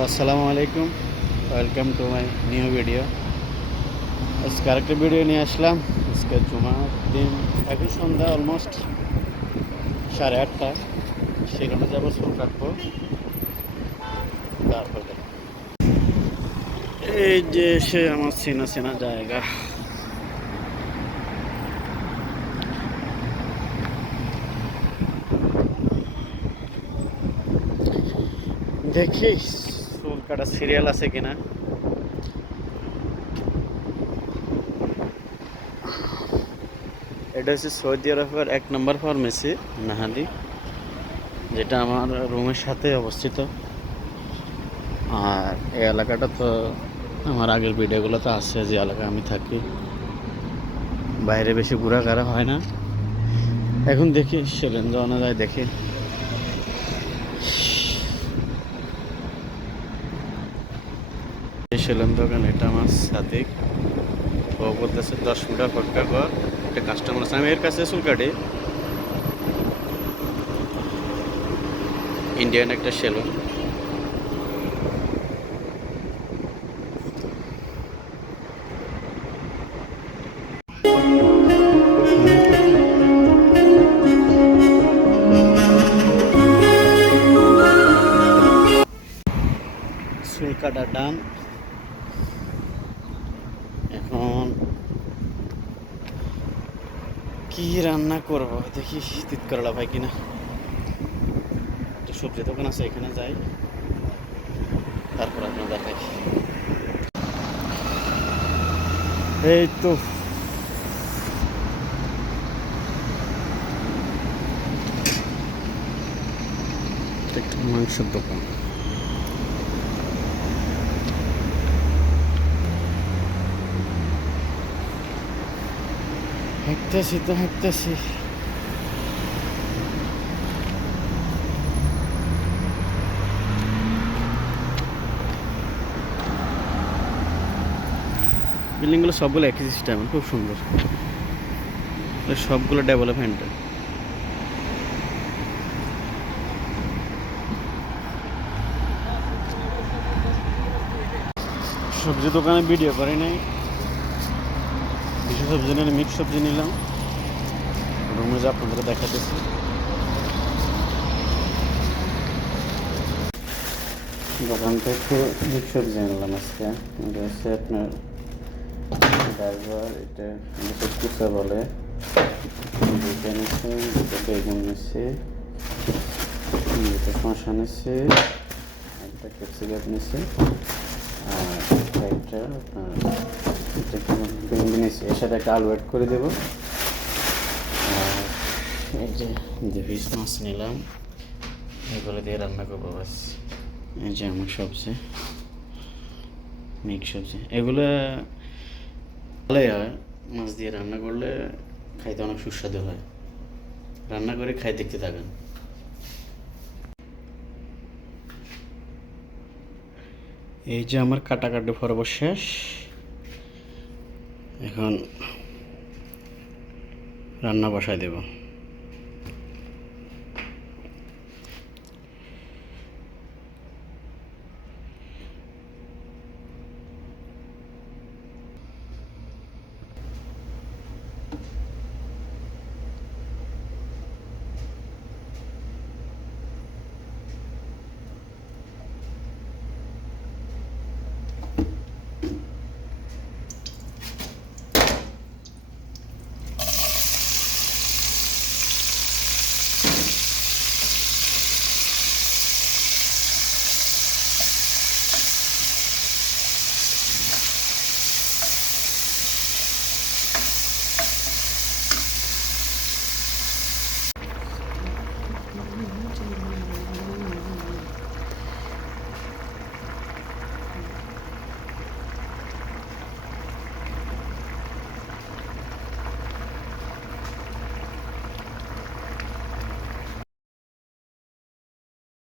আসসালামু আলাইকুম, welcome to my new video. আজকে আরেকটা ভিডিও নিয়ে আসলাম। আজকে জুমার দিন, এখন সন্ধ্যা অলমোস্ট 8:30। সেখানে যাবো, চুল কাটবো। তারপর এই যে সে আমার চেনা চেনা জায়গা। দেখি চুল কাটা সিরিয়াল আছে কিনা। এটা হচ্ছে সৌদি আরবের 1 নম্বর ফার্মেসি নাহালি, যেটা আমার রুমের সাথে অবস্থিত। আর এই এলাকাটা তো আমার আগের ভিডিওগুলোতে আছে, যে এলাকায় আমি থাকি। বাইরে বেশি ঘোরাঘেরা হয় না। এখন দেখি সেলেন যাওয়া যায়, দেখি। এই সেলেন দোকান, এটা আমার সাদিক। ও বলতেছে 10 মিনিট অপেক্ষা কর, একটা কাস্টমার আছে। আমি এর কাছে চুল কাটি, ইন্ডিয়ান একটা সেলুন। চুল কাটার ডান। এখন কি রান্না করব দেখি, তিত করলা ভাই কিনা। একটা সবজি দোকান আছে, এখানে যাই, তারপর আপনার দেখাই। এই তো একটা মাংসের দোকান। হাঁটতেছি তো হাঁটতেছি। বিল্ডিংগুলো সবগুলো একই সিস্টেম, খুব সুন্দর। সবগুলো ডেভেলপমেন্ট। সবজি দোকানে ভিডিও করে নাই, কিছু সবজি নিলে মিক্স সবজি নিলাম। রুমে যা আপনাদের দেখাতেছি। দোকান থেকে মিক্স সবজি নিলাম আজকে। এটা হচ্ছে আপনার গাজর, এটা কুচা বলে। দুটো নিচ্ছে, দুটো বেগুন নিচ্ছে, দুটো শসা নিচ্ছে, একটা ক্যাপসিকাম নিচ্ছে, আর একটা ভেন্ডি নিচ্ছে। এর সাথে একটা আলু অ্যাড করে দেবো। আর এই যে ফিশ মাছ নিলাম, এগুলো দিয়ে রান্না করবো বাস। এই যে আমার সবজি, মিক্স সবজি। এগুলো ভালোই হয়, মাছ দিয়ে রান্না করলে খাইতে অনেক সুস্বাদু হয়। রান্না করে খাই, দেখতে থাকেন। এই যে আমার কাটাকাটি পর্ব শেষ। এখন রান্না বসাই দেব।